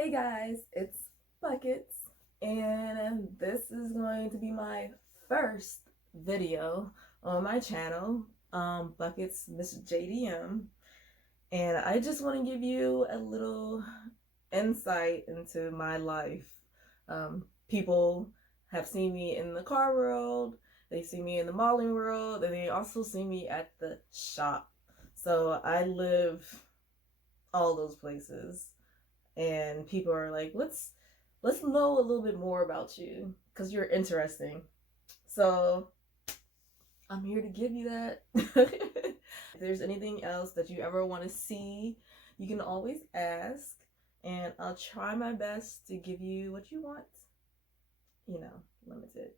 Hey guys, it's Buckets, and this is going to be my first video on my channel, Buckets Miss JDM, and I just want to give you a little insight into my life. People have seen me in the car world, they see me in the modeling world, and they also see me at the shop. So I live all those places and people are like, let's know a little bit more about you because you're interesting. So I'm here to give you that. If there's anything else that you ever want to see, you can always ask, and I'll try my best to give you what you want. You know, limited.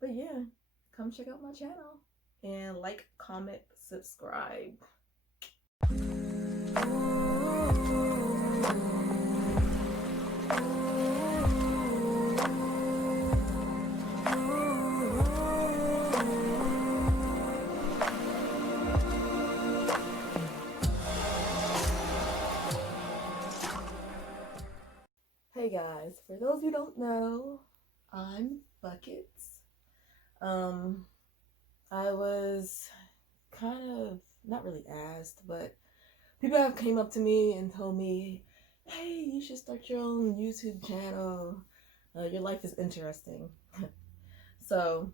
But yeah, come check out my channel and like, comment, subscribe. Hey guys, for those who don't know, I'm Buckets. I was kind of not really asked, but people have came up to me and told me, "Hey, you should start your own YouTube channel. Your life is interesting." So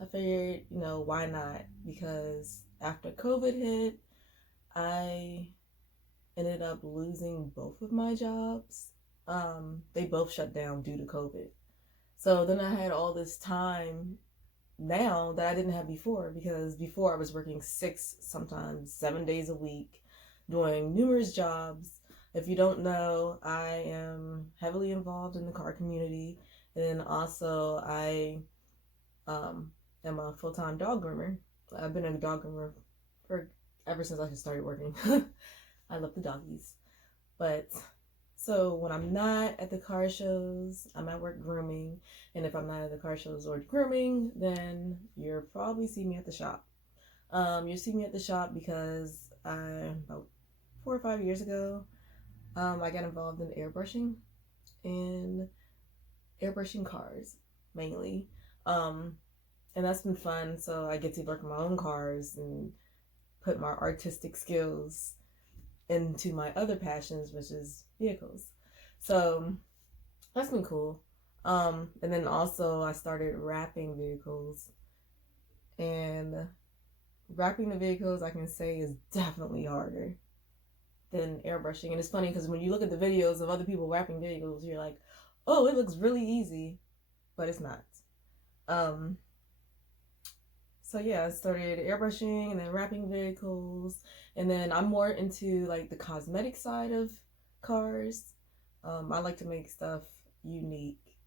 I figured, why not? Because after COVID hit, I ended up losing both of my jobs. They both shut down due to COVID. So then I had all this time now that I didn't have before, because before I was working 6, sometimes 7 days a week, doing numerous jobs. If you don't know, I am heavily involved in the car community, and also I am a full-time dog groomer. I've been a dog groomer for ever since I started working. I love the doggies. But so when I'm not at the car shows, I'm at work grooming. And if I'm not at the car shows or grooming, then you'll probably see me at the shop. You'll see me at the shop because about 4 or 5 years ago, I got involved in airbrushing cars mainly. And that's been fun. So I get to work on my own cars and put my artistic skills into my other passions, which is vehicles. So that's been cool. And then also I started wrapping vehicles, and wrapping the vehicles, I can say, is definitely harder than airbrushing. And it's funny because when you look at the videos of other people wrapping vehicles, you're like, oh, it looks really easy, but it's not. So yeah, I started airbrushing and then wrapping vehicles, and then I'm more into like the cosmetic side of cars. I like to make stuff unique.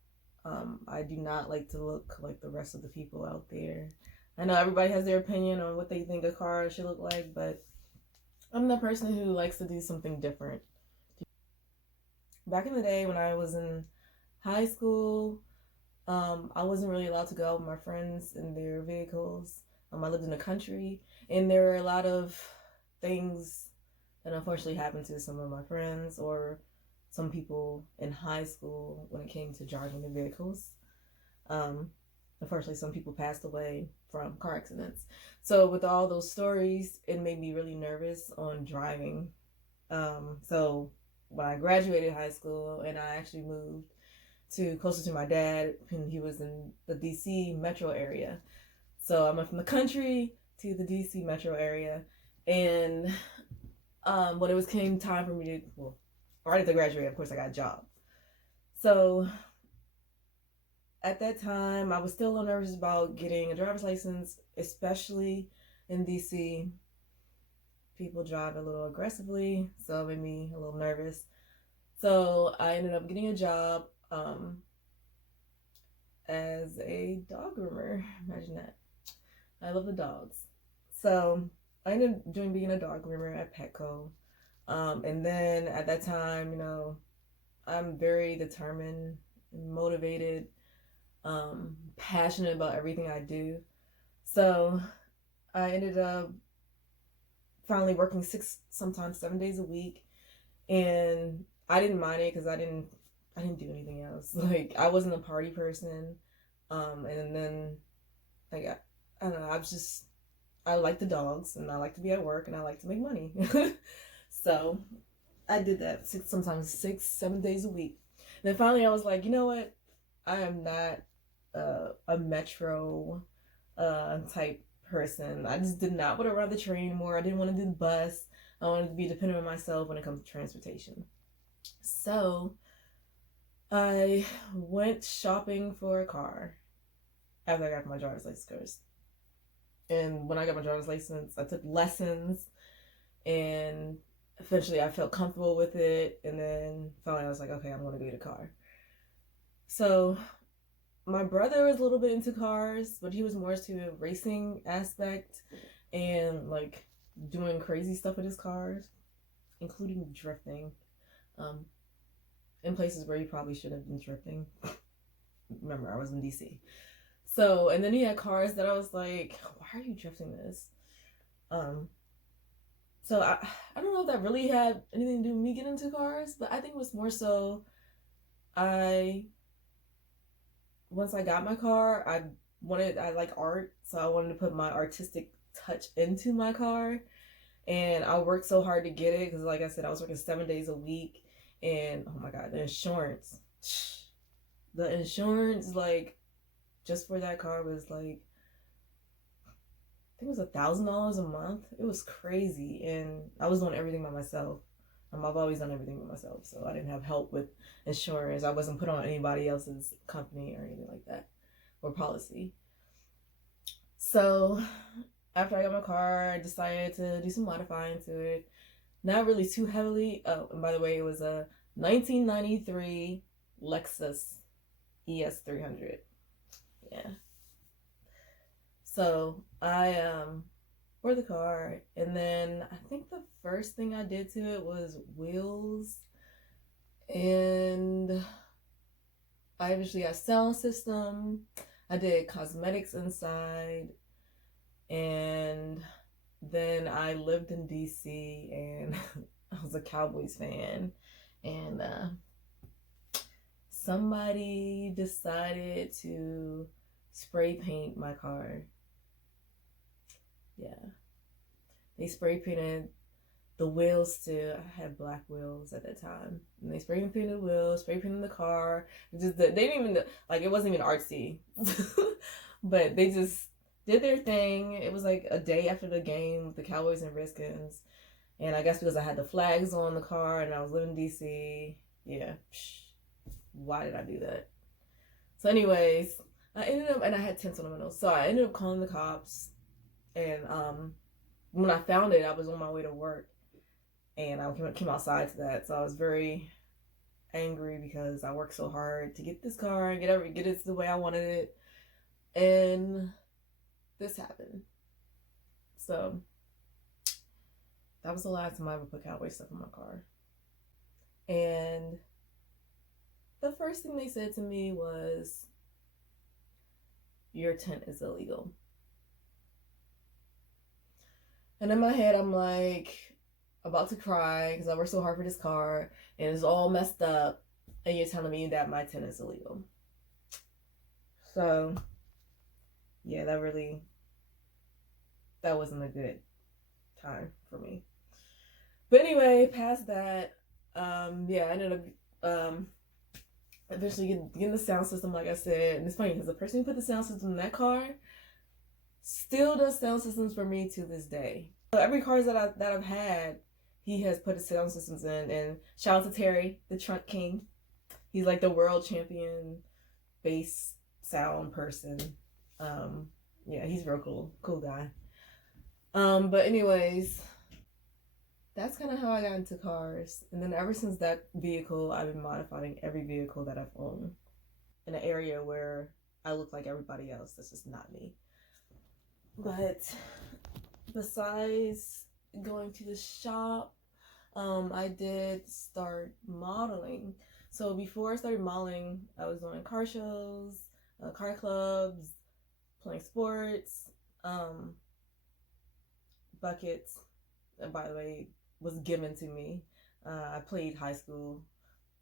I do not like to look like the rest of the people out there. I know everybody has their opinion on what they think a car should look like, but I'm the person who likes to do something different. Back in the day when I was in high school, I wasn't really allowed to go out with my friends in their vehicles. I lived in the country, and there were a lot of things that unfortunately happened to some of my friends or some people in high school when it came to driving the vehicles. Unfortunately, some people passed away from car accidents. So with all those stories, it made me really nervous on driving. So when I graduated high school and I actually moved closer to my dad, and he was in the DC metro area. So I went from the country to the DC metro area, and when it came time for me to, right after graduate, of course I got a job. So at that time, I was still a little nervous about getting a driver's license, especially in DC. People drive a little aggressively, so it made me a little nervous. So I ended up getting a job as a dog groomer. Imagine that. I love the dogs. So I ended up being a dog groomer at Petco. And then at that time, I'm very determined and motivated, passionate about everything I do. So I ended up finally working 6, sometimes 7 days a week. And I didn't mind it because I didn't do anything else. Like I wasn't a party person. And then like I don't know, I like the dogs and I like to be at work and I like to make money. So I did that sometimes 6, 7 days a week. And then finally I was like, you know what? I am not a metro type person. I just did not want to ride the train anymore. I didn't want to do the bus. I wanted to be dependent on myself when it comes to transportation. So I went shopping for a car after I got my driver's license first. And when I got my driver's license, I took lessons and eventually I felt comfortable with it. And then finally I was like, okay, I'm going to get a car. So my brother was a little bit into cars, but he was more to a racing aspect and like doing crazy stuff with his cars, including drifting in places where he probably should have been drifting. Remember, I was in DC. So, and then he had cars that I was like, why are you drifting this? So I don't know if that really had anything to do with me getting into cars, but I think it was more so once I got my car, I like art, so I wanted to put my artistic touch into my car. And I worked so hard to get it because, like I said, I was working 7 days a week. And oh my God, the insurance, like, just for that car was like, I think it was $1,000 a month. It was crazy. And I was doing everything by myself. I've always done everything by myself, so I didn't have help with insurance. I wasn't put on anybody else's company or anything like that, or policy. So after I got my car, I decided to do some modifying to it. Not really too heavily. Oh, and by the way, it was a 1993 Lexus ES300. Yeah. So I for the car, and then I think the first thing I did to it was wheels, and I eventually got sound system. I did cosmetics inside, and then I lived in DC, and I was a Cowboys fan, and somebody decided to spray paint my car. Yeah, they spray painted the wheels too. I had black wheels at that time, and they spray painted the wheels, spray painted the car. They didn't even, like, it wasn't even artsy, but they just did their thing. It was like a day after the game with the Cowboys and Redskins, and I guess because I had the flags on the car and I was living in DC, yeah, why did I do that? So anyways, I ended up, and I had tents on the windows, so I ended up calling the cops. And when I found it, I was on my way to work, and I came outside to that. So I was very angry because I worked so hard to get this car and get it the way I wanted it, and this happened. So that was the last time I ever put cowboy stuff in my car. And the first thing they said to me was, "Your tent is illegal." And in my head, I'm like about to cry because I worked so hard for this car and it's all messed up, and you're telling me that my tent is illegal. So yeah, that wasn't a good time for me. But anyway, past that, yeah, I ended up eventually getting the sound system, like I said. And it's funny because the person who put the sound system in that car still does sound systems for me to this day. So every car that I've had, he has put his sound systems in. And shout out to Terry, the trunk king. He's like the world champion bass sound person. Yeah, he's real cool guy. But anyways, that's kind of how I got into cars. And then ever since that vehicle, I've been modifying every vehicle that I've owned in an area where I look like everybody else. That's just not me. But besides going to the shop, I did start modeling. So before I started modeling, I was doing car shows, car clubs, playing sports, buckets, and by the way, was given to me. I played high school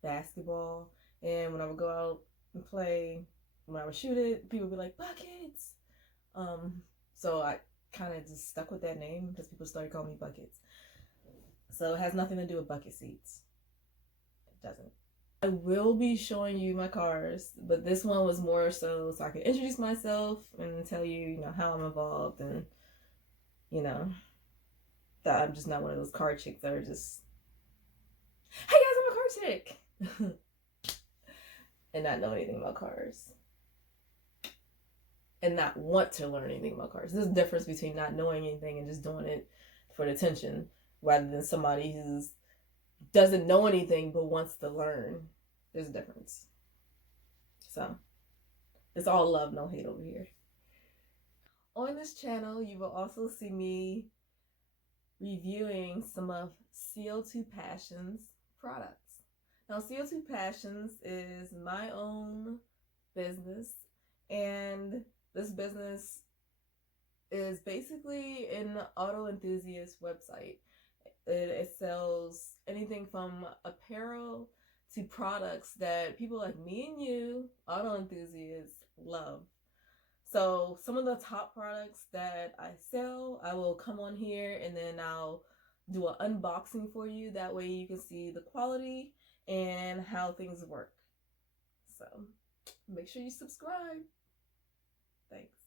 basketball. And when I would go out and play, when I would shoot it, people would be like, Buckets! So I kind of just stuck with that name because people started calling me Buckets. So it has nothing to do with bucket seats. It doesn't. I will be showing you my cars, but this one was more so I can introduce myself and tell you, how I'm involved, and that I'm just not one of those car chicks that are just, hey guys, I'm a car chick, and not know anything about cars, and not want to learn anything about cars. There's a difference between not knowing anything and just doing it for the attention, rather than somebody who doesn't know anything but wants to learn. There's a difference. So it's all love, no hate over here. On this channel, you will also see me reviewing some of CO2 Passions products. Now, CO2 Passions is my own business, and this business is basically an auto enthusiast website. It sells anything from apparel to products that people like me and you, auto enthusiasts, love. So some of the top products that I sell, I will come on here and then I'll do an unboxing for you. That way you can see the quality and how things work. So make sure you subscribe. Thanks.